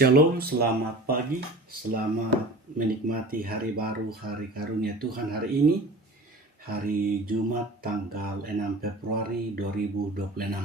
Shalom, selamat pagi, selamat menikmati hari baru, hari karunia Tuhan hari ini, hari Jumat tanggal 6 Februari 2026.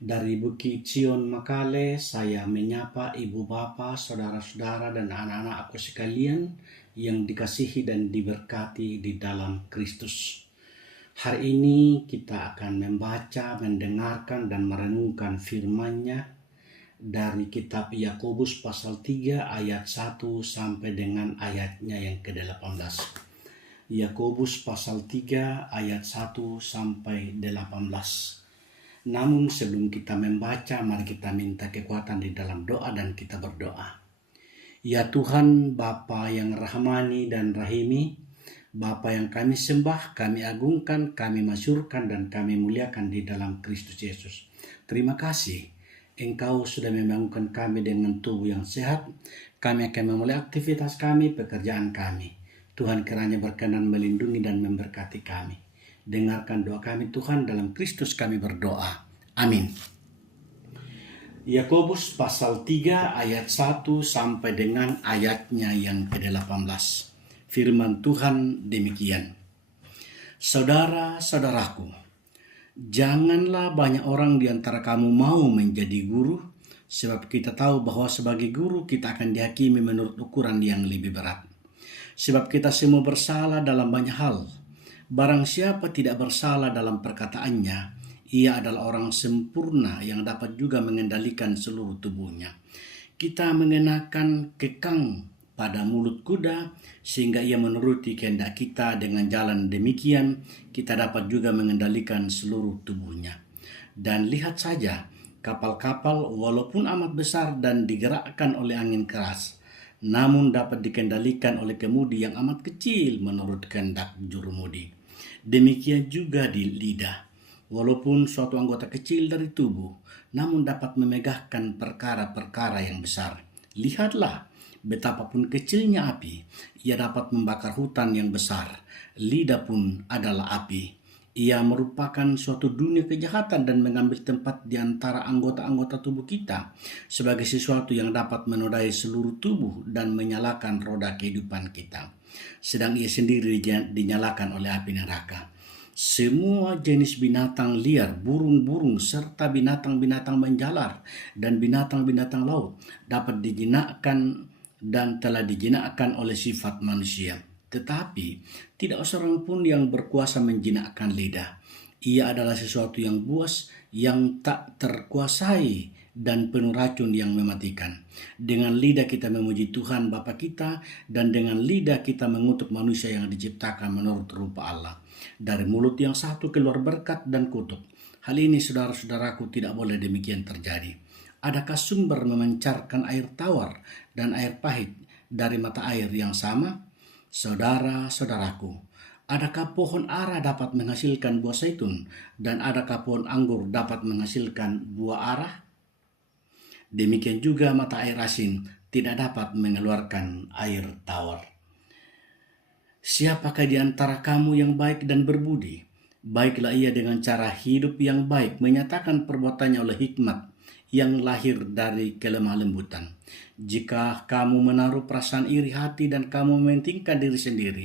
Dari Bukit Cion Makale, saya menyapa ibu bapa, saudara-saudara dan anak-anak aku sekalian yang dikasihi dan diberkati di dalam Kristus. Hari ini kita akan membaca, mendengarkan dan merenungkan firman-Nya dari kitab Yakobus pasal 3 ayat 1 sampai dengan ayatnya yang ke-18. Yakobus pasal 3 ayat 1 sampai 18. Namun sebelum kita membaca, mari kita minta kekuatan di dalam doa dan kita berdoa. Ya Tuhan, Bapa yang rahmani dan rahimi, Bapa yang kami sembah, kami agungkan, kami masyurkan dan kami muliakan di dalam Kristus Yesus. Terima kasih Engkau sudah membangunkan kami dengan tubuh yang sehat. Kami akan memulai aktivitas kami, pekerjaan kami. Tuhan kiranya berkenan melindungi dan memberkati kami. Dengarkan doa kami Tuhan, dalam Kristus kami berdoa. Amin. Yakobus pasal 3 ayat 1 sampai dengan ayatnya yang ke-18. Firman Tuhan demikian. Saudara-saudaraku, janganlah banyak orang di antara kamu mau menjadi guru, sebab kita tahu bahwa sebagai guru kita akan dihakimi menurut ukuran yang lebih berat. Sebab kita semua bersalah dalam banyak hal. Barang siapa tidak bersalah dalam perkataannya, ia adalah orang sempurna yang dapat juga mengendalikan seluruh tubuhnya. Kita mengenakan kekang pada mulut kuda, sehingga ia menuruti kehendak kita. Dengan jalan demikian, kita dapat juga mengendalikan seluruh tubuhnya. Dan lihat saja, kapal-kapal walaupun amat besar dan digerakkan oleh angin keras, namun dapat dikendalikan oleh kemudi yang amat kecil menurut kehendak jurumudi. Demikian juga di lidah, walaupun suatu anggota kecil dari tubuh, namun dapat memegahkan perkara-perkara yang besar. Lihatlah, betapapun kecilnya api, ia dapat membakar hutan yang besar. Lidah pun adalah api. Ia merupakan suatu dunia kejahatan dan mengambil tempat di antara anggota-anggota tubuh kita sebagai sesuatu yang dapat menodai seluruh tubuh dan menyalakan roda kehidupan kita. Sedang ia sendiri dinyalakan oleh api neraka. Semua jenis binatang liar, burung-burung, serta binatang-binatang menjalar dan binatang-binatang laut dapat dijinakkan dan telah dijinakkan oleh sifat manusia. Tetapi tidak seorang pun yang berkuasa menjinakkan lidah. Ia adalah sesuatu yang buas, yang tak terkuasai dan penuh racun yang mematikan. Dengan lidah kita memuji Tuhan Bapa kita, dan dengan lidah kita mengutuk manusia yang diciptakan menurut rupa Allah. Dari mulut yang satu keluar berkat dan kutuk. Hal ini saudara-saudaraku tidak boleh demikian terjadi. Adakah sumber memancarkan air tawar dan air pahit dari mata air yang sama? Saudara-saudaraku, adakah pohon ara dapat menghasilkan buah zaitun dan adakah pohon anggur dapat menghasilkan buah arah? Demikian juga mata air asin tidak dapat mengeluarkan air tawar. Siapakah di antara kamu yang baik dan berbudi? Baiklah ia dengan cara hidup yang baik, menyatakan perbuatannya oleh hikmat yang lahir dari kelemah lembutan. Jika kamu menaruh perasaan iri hati dan kamu mementingkan diri sendiri,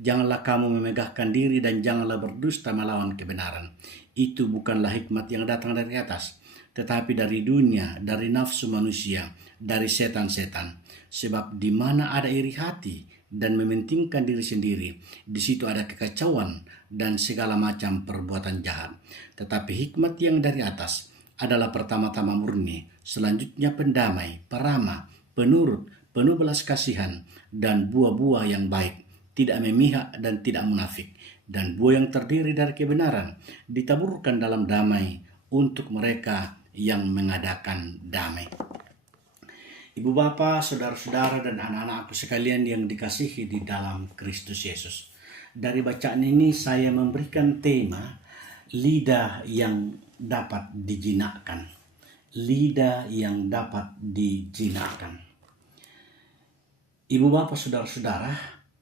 janganlah kamu memegahkan diri dan janganlah berdusta melawan kebenaran. Itu bukanlah hikmat yang datang dari atas, tetapi dari dunia, dari nafsu manusia, dari setan-setan. Sebab di mana ada iri hati dan mementingkan diri sendiri, di situ ada kekacauan dan segala macam perbuatan jahat. Tetapi hikmat yang dari atas adalah pertama-tama murni, selanjutnya pendamai, peramah, penurut, penuh belas kasihan, dan buah-buah yang baik, tidak memihak dan tidak munafik, dan buah yang terdiri dari kebenaran ditaburkan dalam damai untuk mereka yang mengadakan damai. Ibu bapa, saudara-saudara dan anak-anak aku sekalian yang dikasihi di dalam Kristus Yesus. Dari bacaan ini saya memberikan tema lidah yang dapat dijinakkan. Lidah yang dapat dijinakkan. Ibu bapak, saudara-saudara,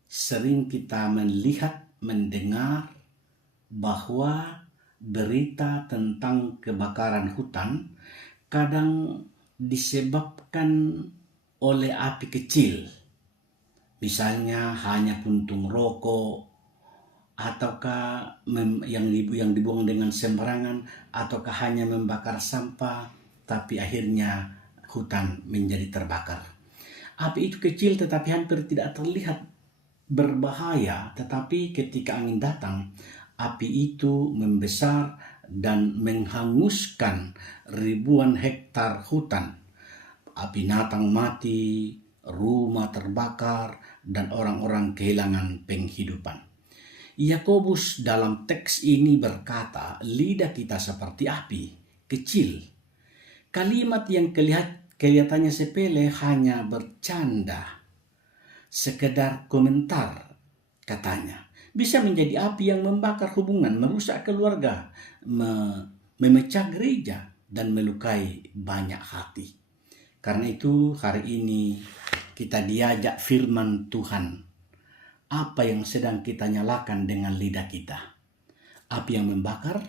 sering kita melihat, mendengar bahwa berita tentang kebakaran hutan kadang disebabkan oleh api kecil, misalnya hanya puntung rokok, ataukah yang dibuang dengan sembarangan, ataukah hanya membakar sampah, tapi akhirnya hutan menjadi terbakar. Api itu kecil tetapi hampir tidak terlihat berbahaya, tetapi ketika angin datang, api itu membesar dan menghanguskan ribuan hektar hutan. Binatang mati, rumah terbakar, dan orang-orang kehilangan penghidupan. Yakobus dalam teks ini berkata, lidah kita seperti api, kecil. Kalimat yang kelihatannya sepele hanya bercanda, sekedar komentar, katanya. Bisa menjadi api yang membakar hubungan, merusak keluarga, memecah gereja, dan melukai banyak hati. Karena itu hari ini kita diajak firman Tuhan. Apa yang sedang kita nyalakan dengan lidah kita? Api yang membakar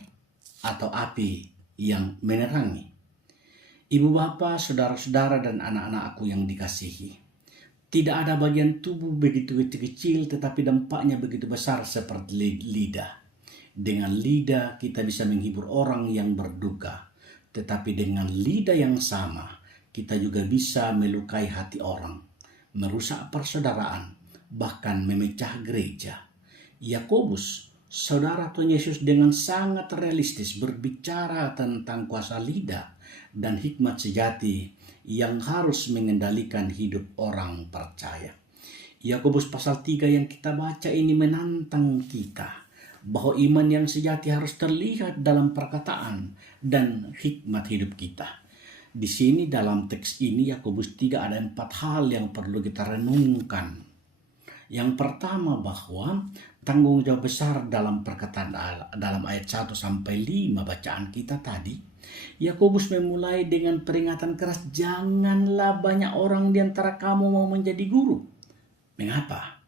atau api yang menerangi? Ibu bapak, saudara-saudara, dan anak-anakku yang dikasihi, tidak ada bagian tubuh begitu kecil tetapi dampaknya begitu besar seperti lidah. Dengan lidah kita bisa menghibur orang yang berduka, tetapi dengan lidah yang sama kita juga bisa melukai hati orang, merusak persaudaraan, bahkan memecah gereja. Yakobus, saudara Tuhan Yesus, dengan sangat realistis berbicara tentang kuasa lidah dan hikmat sejati yang harus mengendalikan hidup orang percaya. Yakobus pasal 3 yang kita baca ini menantang kita bahwa iman yang sejati harus terlihat dalam perkataan dan hikmat hidup kita. Di sini dalam teks ini Yakobus 3 ada 4 hal yang perlu kita renungkan. Yang pertama, bahwa tanggung jawab besar dalam perkataan dalam ayat 1 sampai 5 bacaan kita tadi. Yakobus memulai dengan peringatan keras, janganlah banyak orang di antara kamu mau menjadi guru. Mengapa?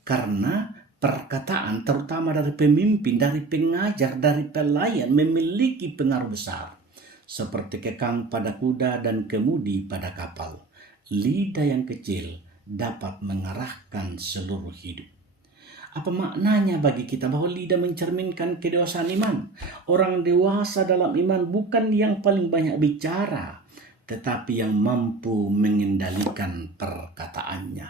Karena perkataan terutama dari pemimpin, dari pengajar, dari pelayan memiliki pengaruh besar. Seperti kekang pada kuda dan kemudi pada kapal, lidah yang kecil dapat mengarahkan seluruh hidup. Apa maknanya bagi kita bahwa lidah mencerminkan kedewasaan iman? Orang dewasa dalam iman bukan yang paling banyak bicara, tetapi yang mampu mengendalikan perkataannya.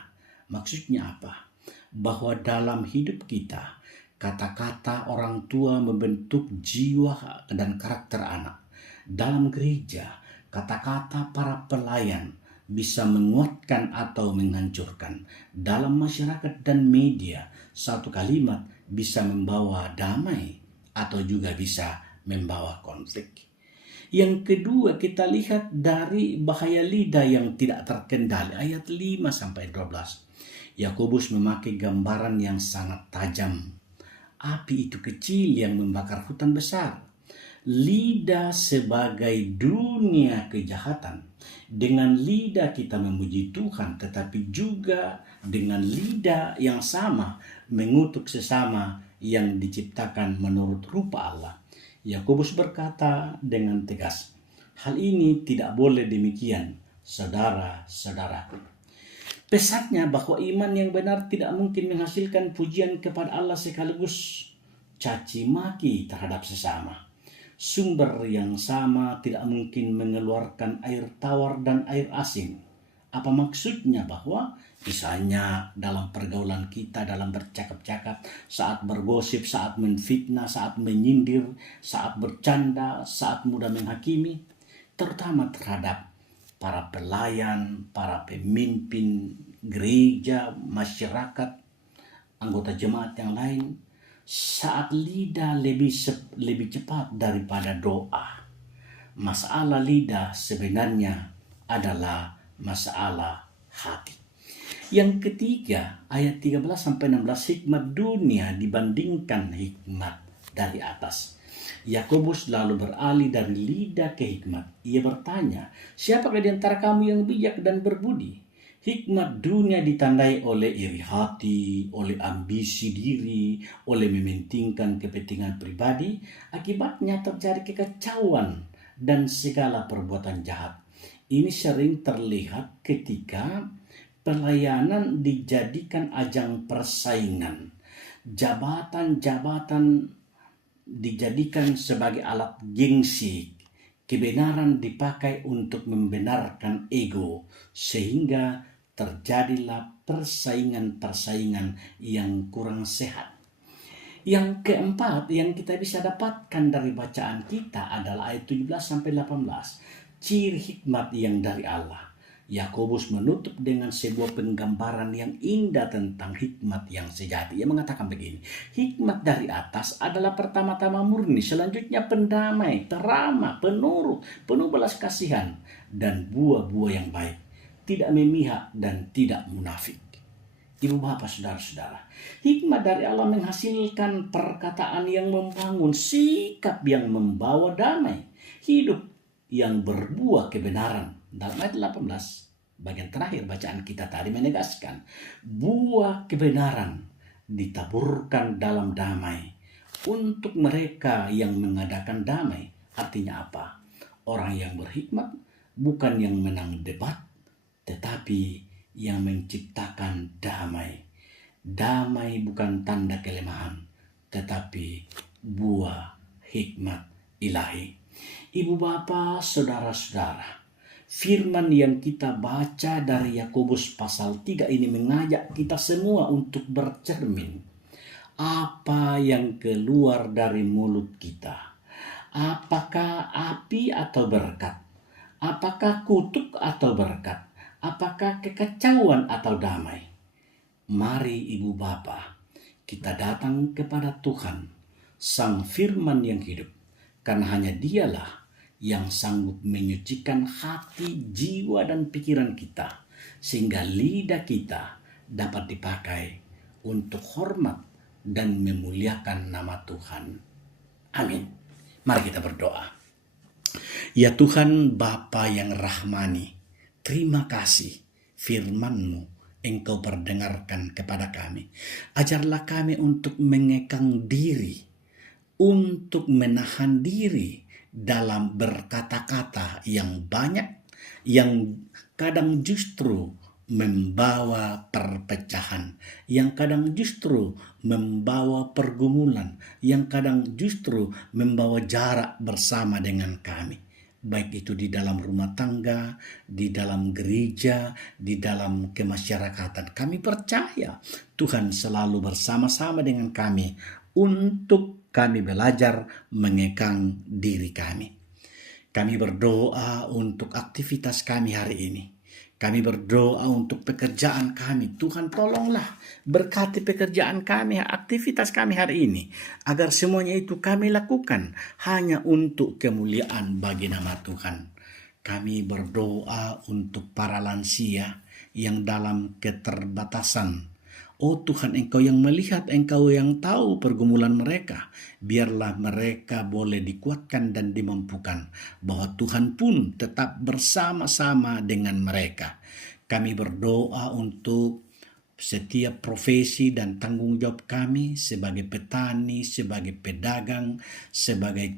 Maksudnya apa? Bahwa dalam hidup kita, kata-kata orang tua membentuk jiwa dan karakter anak. Dalam gereja, kata-kata para pelayan bisa menguatkan atau menghancurkan. Dalam masyarakat dan media, satu kalimat bisa membawa damai atau juga bisa membawa konflik. Yang kedua, kita lihat dari bahaya lidah yang tidak terkendali, ayat 5 sampai 12. Yakobus memakai gambaran yang sangat tajam. Api itu kecil yang membakar hutan besar. Lidah sebagai dunia kejahatan. Dengan lidah kita memuji Tuhan, tetapi juga dengan lidah yang sama mengutuk sesama yang diciptakan menurut rupa Allah. Yakobus berkata dengan tegas, hal ini tidak boleh demikian, saudara-saudaraku. Pesannya bahwa iman yang benar tidak mungkin menghasilkan pujian kepada Allah sekaligus caci maki terhadap sesama. Sumber yang sama tidak mungkin mengeluarkan air tawar dan air asin. Apa maksudnya? Bahwa misalnya dalam pergaulan kita, dalam bercakap-cakap, saat bergosip, saat menfitnah, saat menyindir, saat bercanda, saat mudah menghakimi, terutama terhadap para pelayan, para pemimpin gereja, masyarakat, anggota jemaat yang lain, saat lidah lebih cepat daripada doa. Masalah lidah sebenarnya adalah masalah hati. Yang ketiga, ayat 13-16, hikmat dunia dibandingkan hikmat dari atas. Yakobus lalu beralih dari lidah ke hikmat. Ia bertanya, siapakah di antara kamu yang bijak dan berbudi? Hikmat dunia ditandai oleh iri hati, oleh ambisi diri, oleh mementingkan kepentingan pribadi. Akibatnya terjadi kekacauan dan segala perbuatan jahat. Ini sering terlihat ketika pelayanan dijadikan ajang persaingan. Jabatan-jabatan dijadikan sebagai alat gengsi. Kebenaran dipakai untuk membenarkan ego, sehingga terjadilah persaingan-persaingan yang kurang sehat. Yang keempat yang kita bisa dapatkan dari bacaan kita adalah ayat 17-18. Ciri hikmat yang dari Allah. Yakobus menutup dengan sebuah penggambaran yang indah tentang hikmat yang sejati. Ia mengatakan begini, hikmat dari atas adalah pertama-tama murni, selanjutnya pendamai, teramah, penurut, penuh belas kasihan, dan buah-buah yang baik, tidak memihak dan tidak munafik. Ibu bapak saudara-saudara, hikmat dari Allah menghasilkan perkataan yang membangun, sikap yang membawa damai, hidup yang berbuah kebenaran. Dalam ayat 18, bagian terakhir bacaan kita tadi menegaskan, buah kebenaran ditaburkan dalam damai untuk mereka yang mengadakan damai. Artinya apa? Orang yang berhikmat bukan yang menang debat, tetapi yang menciptakan damai. Damai bukan tanda kelemahan, tetapi buah hikmat ilahi. Ibu bapak, saudara-saudara, firman yang kita baca dari Yakobus pasal 3 ini mengajak kita semua untuk bercermin. Apa yang keluar dari mulut kita? Apakah api atau berkat? Apakah kutuk atau berkat? Apakah kekacauan atau damai? Mari ibu bapa, kita datang kepada Tuhan, Sang Firman yang hidup, karena hanya Dialah yang sanggup menyucikan hati, jiwa, dan pikiran kita, sehingga lidah kita dapat dipakai untuk hormat dan memuliakan nama Tuhan. Amin. Mari kita berdoa. Ya Tuhan Bapa yang rahmani, terima kasih firman-Mu Engkau perdengarkan kepada kami. Ajarlah kami untuk mengekang diri, untuk menahan diri dalam berkata-kata yang banyak, yang kadang justru membawa perpecahan, yang kadang justru membawa pergumulan, yang kadang justru membawa jarak bersama dengan kami. Baik itu di dalam rumah tangga, di dalam gereja, di dalam kemasyarakatan. Kami percaya Tuhan selalu bersama-sama dengan kami untuk kami belajar mengekang diri kami. Kami berdoa untuk aktivitas kami hari ini. Kami berdoa untuk pekerjaan kami. Tuhan tolonglah berkati pekerjaan kami, aktivitas kami hari ini. Agar semuanya itu kami lakukan hanya untuk kemuliaan bagi nama Tuhan. Kami berdoa untuk para lansia yang dalam keterbatasan. Oh Tuhan, Engkau yang melihat, Engkau yang tahu pergumulan mereka. Biarlah mereka boleh dikuatkan dan dimampukan, bahwa Tuhan pun tetap bersama-sama dengan mereka. Kami berdoa untuk setiap profesi dan tanggung jawab kami sebagai petani, sebagai pedagang, sebagai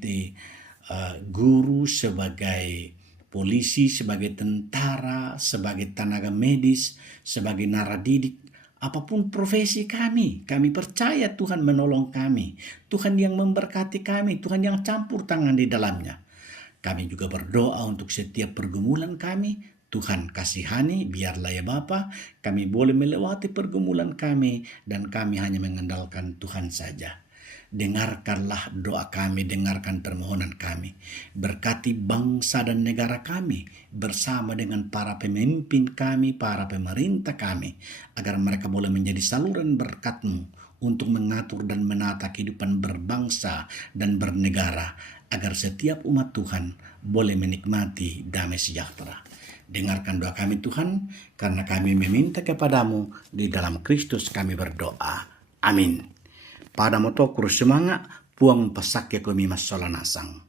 guru, sebagai polisi, sebagai tentara, sebagai tenaga medis, sebagai naradidik. Apapun profesi kami percaya Tuhan menolong kami. Tuhan yang memberkati kami, Tuhan yang campur tangan di dalamnya. Kami juga berdoa untuk setiap pergumulan kami. Tuhan kasihani, biarlah ya Bapa, kami boleh melewati pergumulan kami dan kami hanya mengandalkan Tuhan saja. Dengarkanlah doa kami, dengarkan permohonan kami. Berkati bangsa dan negara kami bersama dengan para pemimpin kami, para pemerintah kami, agar mereka boleh menjadi saluran berkat-Mu untuk mengatur dan menata kehidupan berbangsa dan bernegara, agar setiap umat Tuhan boleh menikmati damai sejahtera. Dengarkan doa kami Tuhan, karena kami meminta kepada-Mu, di dalam Kristus kami berdoa. Amin. Pada moto kurus semangat, puang pasak ya kami masalah nasang.